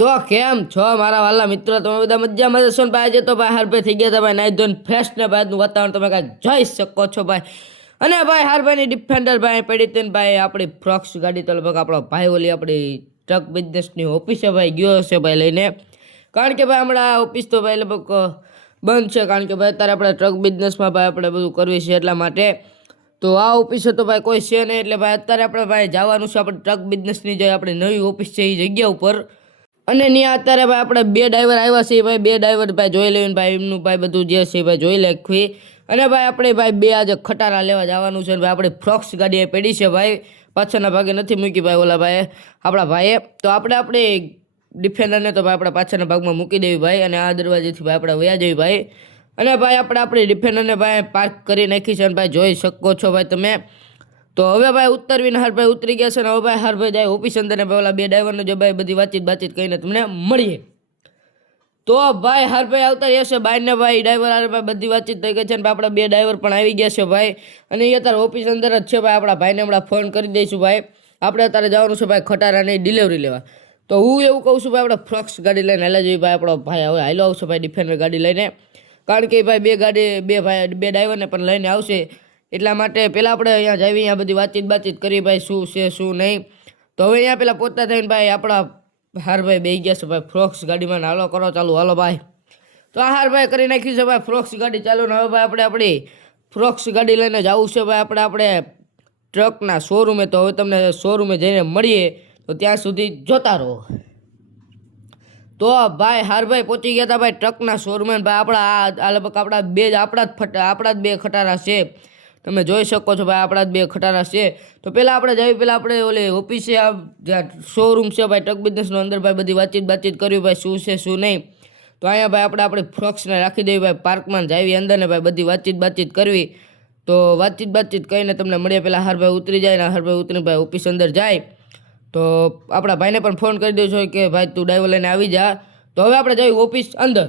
તો કેમ છો મારા વાલા મિત્રો? તમે બધા મજામાં જશો ને ભાઈ? આજે તો ભાઈ હારભાઈ થઈ ગયા હતા ભાઈ, નાઈ ધોઈને ફ્રેશ ને ભાઈ વાતાવરણ તમે કાંઈ જોઈ શકો છો ભાઈ. અને ભાઈ હારભાઈની ડિફેન્ડર ભાઈ પડી હતી ભાઈ, આપણી ફ્રોક્સ ગાડી તો લગભગ આપણો ભાઈ ઓલી આપણી ટ્રક બિઝનેસની ઓફિસે ભાઈ ગયો હશે ભાઈ લઈને. કારણ કે ભાઈ હમણાં ઓફિસ તો ભાઈ લગભગ બંધ છે, કારણ કે ભાઈ અત્યારે આપણે ટ્રક બિઝનેસમાં ભાઈ આપણે બધું કરવી છે એટલા માટે. તો આ ઓફિસે તો ભાઈ કોઈ છે નહીં, એટલે ભાઈ અત્યારે આપણે ભાઈ જવાનું છે, આપણે ટ્રક બિઝનેસની જે આપણી નવી ઓફિસ છે એ જગ્યા ઉપર. અને ત્યાં અત્યારે ભાઈ આપણે બે ડ્રાઈવર આવ્યા છે ભાઈ. બે ડ્રાઈવર ભાઈ જોઈ લેવીને ભાઈ, એમનું ભાઈ બધું જે છે ભાઈ જોઈ લેખવી. અને ભાઈ આપણે ભાઈ બે આજે ખટારા લેવા જવાનું છે ભાઈ, આપણે ફ્રોક્સ ગાડી પડી છે ભાઈ. પાછળના ભાગે નથી મૂકી ભાઈ ઓલા ભાઈએ, આપણા ભાઈએ. તો આપણે આપણે ડિફેન્ડરને તો ભાઈ આપણા પાછળના ભાગમાં મૂકી દેવી ભાઈ અને આ દરવાજેથી ભાઈ આપણે વયા જવી ભાઈ. અને ભાઈ આપણે આપણી ડિફેન્ડરને ભાઈ પાર્ક કરી નાખી છે અને ભાઈ જોઈ શકો છો ભાઈ તમે. તો હવે ભાઈ ઉતરવીને હરભાઈ ઉતરી ગયા છે ને હવે ભાઈ હરભાઈ જાય ઓફિસ અંદર ને પેલા બે ડ્રાઈવરને જો ભાઈ બધી વાતચીત બાતચીત કરીને તમને મળીએ. તો ભાઈ હરભાઈ આવતા રહેશે, બાઈને ભાઈ ડ્રાઈવર હારે ભાઈ બધી વાતચીત થઈ ગઈ છે ને આપણા બે ડ્રાઈવર પણ આવી ગયા છે ભાઈ. અને એ અત્યારે ઓફિસ અંદર જ છે ભાઈ, આપણા ભાઈને હમણાં ફોન કરી દઈશું ભાઈ. આપણે અત્યારે જવાનું છે ભાઈ ખટારાની ડિલિવરી લેવા. તો હું એવું કહું છું ભાઈ, આપણે ફ્લક્સ ગાડી લઈને હાલે જોઈએ ભાઈ, આપણો ભાઈ હવે હાલો આવશે ભાઈ ડિફેન્ડર ગાડી લઈને. કારણ કે ભાઈ બે ગાડી, બે ભાઈ, બે ડ્રાઈવરને પણ લઈને આવશે. એટલા માટે પહેલાં આપણે અહીંયા જઈએ અહીંયા બધી વાતચીત બાતચીત કરી ભાઈ શું છે, શું નહીં. તો હવે અહીંયા પહેલાં પોતા થઈને ભાઈ આપણા હારભાઈ બે ગયા છે, ભાઈ ફ્રોક્સ ગાડીમાં હાલો કરો ચાલુ, હાલો ભાઈ. તો આ હારભાઈ કરી નાખ્યું છે ભાઈ ફ્રોક્સ ગાડી ચાલુ, ને હવે ભાઈ આપણે આપણી ફ્રોક્સ ગાડી લઈને જવું છે ભાઈ આપણે આપણે ટ્રકના શોરૂમે તો હવે તમને શોરૂમે જઈને મળીએ, તો ત્યાં સુધી જોતા રહો. તો ભાઈ હારભાઈ પહોંચી ગયા હતા ભાઈ ટ્રકના શોરૂમે ભાઈ આપણા આ લગભગ આપણા બે જ આપણા જ ફટા આપણા જ બે ખટારા છે. તમે જોઈ શકો છો ભાઈ, આપણા જ બે ખટારા છે. તો પહેલાં આપણે જઈએ પહેલાં આપણે ઓલે ઓફિસે આ જ્યાં શોરૂમ છે ભાઈ ટક બિઝનેસનો અંદર ભાઈ બધી વાતચીત વાતચીત કરવી ભાઈ, શું છે, શું નહીં. તો અહીંયા ભાઈ આપણે આપણે ફ્રોક્સને રાખી દેવી ભાઈ પાર્કમાં જાવી અંદર ને ભાઈ બધી વાતચીત બાતચીત કરવી. તો વાતચીત વાતચીત કહીને તમને મળીએ પહેલાં હરભાઈ ઉતરી જાય ને હરભાઈ ઉતરીને ભાઈ ઓફિસ અંદર જાય. તો આપણા ભાઈને પણ ફોન કરી દેજો કે, ભાઈ, તું ડ્રાઈવર લઈને આવી જા. તો હવે આપણે જઈએ ઓફિસ અંદર.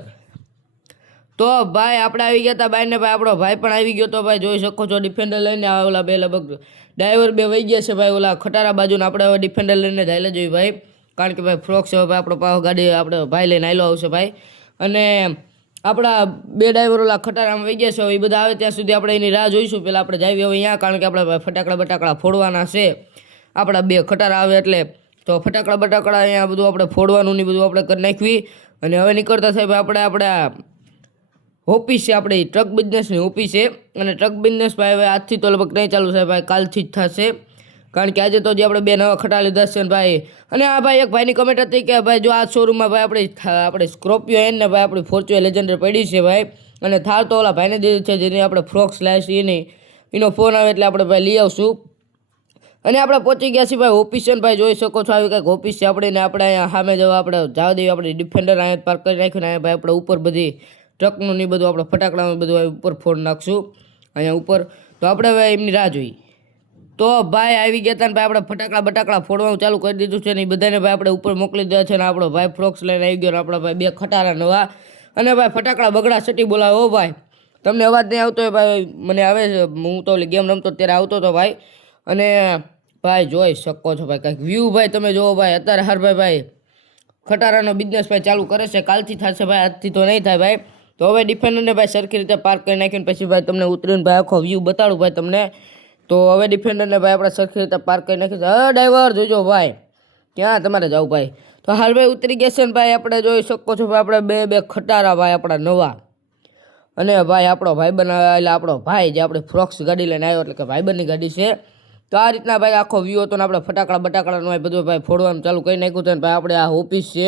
તો ભાઈ આપણે આવી ગયા હતા ભાઈને ભાઈ આપણો ભાઈ પણ આવી ગયો તો ભાઈ જોઈ શકો છો ડિફેન્ડર લઈને આવે ઓલા બે લગભગ ડ્રાઈવર બે વહી ગયા છે ભાઈ ઓલા ખટારા બાજુને. આપણે હવે ડિફેન્ડર લઈને જાય જોઈએ ભાઈ. કારણ કે ભાઈ ફ્રોક છે ભાઈ, આપણો પાવ ગાડી આપણે ભાઈ લઈને આવેલો આવશે ભાઈ. અને આપણા બે ડ્રાઈવર ઓલા ખટારામાં વહી ગયા છે એ બધા આવે ત્યાં સુધી આપણે એની રાહ જોઈશું. પહેલાં આપણે જાવી હવે અહીંયા, કારણ કે આપણે ફટાકડા બટાકડા ફોડવાના છે. આપણા બે ખટારા આવે એટલે તો ફટાકડા બટાકડા અહીંયા બધું આપણે ફોડવાનું ને બધું આપણે કરી નાખવી. અને હવે નીકળતા સાહેબ આપણે આપણા ઓફિસ છે આપણે ટ્રક બિઝનેસની ઓફિસ છે અને ટ્રક બિઝનેસ ભાઈ હવે આજથી તો લગભગ નહીં ચાલુ છે ભાઈ, કાલથી જ થશે. કારણ કે આજે તો જે આપણે બે નવા ખટા લીધા છે ને ભાઈ. અને આ ભાઈ એક ભાઈની કમેન્ટ હતી કે ભાઈ જો આ શોરૂમમાં ભાઈ આપણે આપણે સ્કોર્પિયો એન ભાઈ આપણી ફોર્ચ્યુનર લેજન્ડર પડી છે ભાઈ. અને થાર તો ઓલા ભાઈને દીધું છે, જેની આપણે ફ્રોક્સ લાવીએ છીએ એની. એનો ફોન આવે એટલે આપણે ભાઈ લઈ આવશું. અને આપણે પહોંચી ગયા છીએ ભાઈ ઓફિસ છે ભાઈ જોઈ શકો છો આવી કંઈક ઓફિસ છે આપણે ને આપણે અહીંયા સામે જવા આપણે જવા દેવી આપણે ડિફેન્ડર અહીંયા પાર્ક કરી નાખ્યું ને અહીંયા ભાઈ આપણે ઉપર બધી ટ્રકનું ને બધું આપણે ફટાકડાનું બધું ઉપર ફોડ નાખશું. અહીંયા ઉપર. તો આપણે હવે એમની રાહ જોઈએ તો ભાઈ આવી ગયા હતા ને ભાઈ આપણે ફટાકડા બટાકડા ફોડવાનું ચાલુ કરી દીધું છે ને એ બધાને ભાઈ આપણે ઉપર મોકલી દીધા છે ને આપણો ભાઈ ફ્રોક્સ લઈને આવી ગયો ને આપણા ભાઈ બે ખટારા નવા. અને ભાઈ ફટાકડા બગડા સટી બોલાવો ભાઈ. તમને અવાજ નહીં આવતો હોય ભાઈ, મને આવે છે. હું તો ગેમ રમતો ત્યારે આવતો હતો ભાઈ. અને ભાઈ જોઈ શકો છો ભાઈ કાંઈક વ્યૂ ભાઈ તમે જુઓ ભાઈ. અત્યારે હરભાઈ ભાઈ ખટારાનો બિઝનેસ ભાઈ ચાલુ કરે છે. કાલથી થશે ભાઈ, આજથી તો નહીં થાય ભાઈ. તો હવે ડિફેન્ડરને ભાઈ સરખી રીતે પાર્ક કરી નાખીને પછી ભાઈ તમને ઉતરીને ભાઈ આખો વ્યૂ બતાડું ભાઈ તમને. તો હવે ડિફેન્ડરને ભાઈ આપણે સરખી રીતે પાર્ક કરી નાખી હા ડ્રાઈવર જોજો ભાઈ. ક્યાં તમારે જાવ ભાઈ? તો હાલ ભાઈ ઉતરી ગયા છે ને ભાઈ આપણે જોઈ શકો છો ભાઈ, આપણે બે બે ખટારા ભાઈ આપણા નવા. અને ભાઈ આપણો ભાઈ બનાવ્યા, એટલે આપણો ભાઈ જે આપણે ફ્રોક્સ ગાડી લઈને આવ્યો, એટલે કે ભાઈબંધની ગાડી છે. તો આ રીતના ભાઈ આખો વ્યૂ હતો ને આપણે ફટાકડા, બટાકડાનું બધું ભાઈ ફોડવાનું ચાલુ કરી નાખ્યું ને ભાઈ આપણે આ ઓફિસ છે.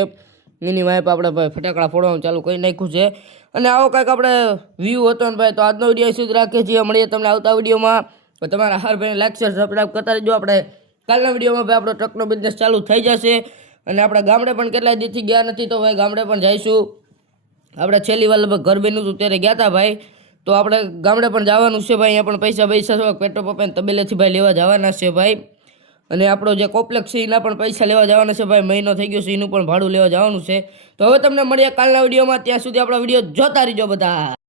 એની વાઈફ આપણે ભાઈ ફટાકડા ફોડવાનું ચાલુ કરી નાખ્યું છે. અને આવો કંઈક આપણે વ્યૂ હતો ને ભાઈ, તો આજનો વીડિયો સુધી રાખીએ છીએ. મળીએ તમને આવતા વિડીયોમાં. તમારા હાર ભાઈને લાઈક શેર સબસ્ક્રાઈબ કરતા રહેજો. આપણે કાલના વિડીયોમાં ભાઈ આપણો ટ્રકનો બિઝનેસ ચાલુ થઈ જશે. અને આપણા ગામડે પણ કેટલાય દીથી ગયા નથી, તો ભાઈ ગામડે પણ જઈશું. આપણે છેલ્લી વાર લગભગ ઘર બન્યું હતું, ત્યારે ગયા હતા ભાઈ. તો આપણે ગામડે પણ જવાનું છે ભાઈ. અહીંયા પણ પૈસા પૈસા પેટ્રોલ પંપ તબેલેથી ભાઈ લેવા જવાના છે ભાઈ. અને આપણો જે કોમ્પ્લેક્સ છે, એના પણ પૈસા લેવા જવાના છે ભાઈ. મહિનો થઈ ગયો છે, એનું પણ ભાડું લેવા જવાનું છે. તો હવે તમને મળીએ કાલના વિડીયોમાં. ત્યાં સુધી આપણો વીડિયો જોતા રહીજો બધા.